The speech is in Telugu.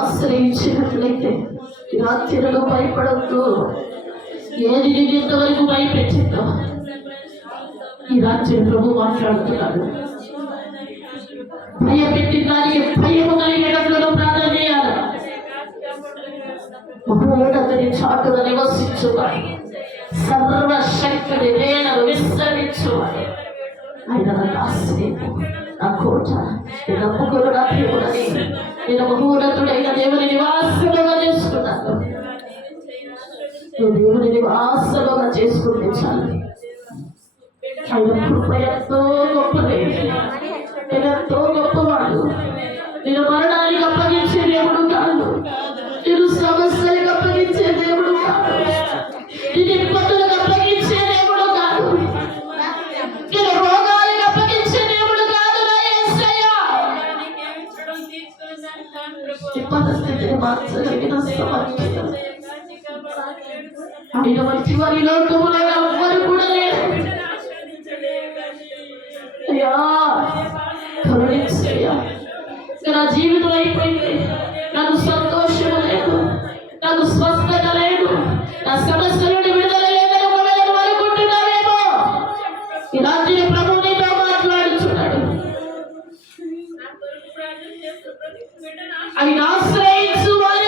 ఆశ్రయించినట్లయితే రాత్రిలో భయపడద్దు. ఏది నేను ఇంతవరకు భయపెట్టిందో ఈ రాత్రి ప్రభు మాట్లాడుతున్నాడు. భయపెట్టిన దానికి భయము కలిగేటట్లు ప్రార్థన చేయాలి. మహోన్నతుని చాటున నివసించువాడు, సర్వశక్తుని నేను విస్తరించువాడు. ఆయన నాకు ఆశ్రయము, నా కోట, నేను నమ్ముకున్న నా దేవుడని నేను మహోన్నతుడైన దేవుని నివాసముగా చేసుకున్నాను. నువ్వు దేవుని నివాసముగా చేసుకుంటే చాలు. ఆయన కృప ఎంతో గొప్పది, నేను ఎంతో గొప్పవాడు. నేను మరణానికి అప్పగించే దేవుడు కాదు, నేను సమస్యలకు అప్పగించే దేవుడు కాదు, నేను ఇబ్బందులకు అప్పగించే దేవుడు కాదు, నేను రోగాలకు అప్పగించే దేవుడు కాదు. నా యేసయ్య ఈ పరిస్థితిని మార్చగలిగిన సమర్థుడు. ఆయన వంటి వారి లోకములో ఎవ్వరు కూడా లేరు. అయ్యా కరుణించయ్యా, నా జీవితం అయిపోయింది, నాకు సంతోషం లేదు, నాకు స్వస్థత లేదు, నా సమస్య నుండి విడుదల లేదని ఒకవేళ అనుకుంటున్నావేమో, ఈ రాత్రి ప్రభువు నీతో మాట్లాడుతున్నాడు. ఆయన ఆశ్రయించు వారి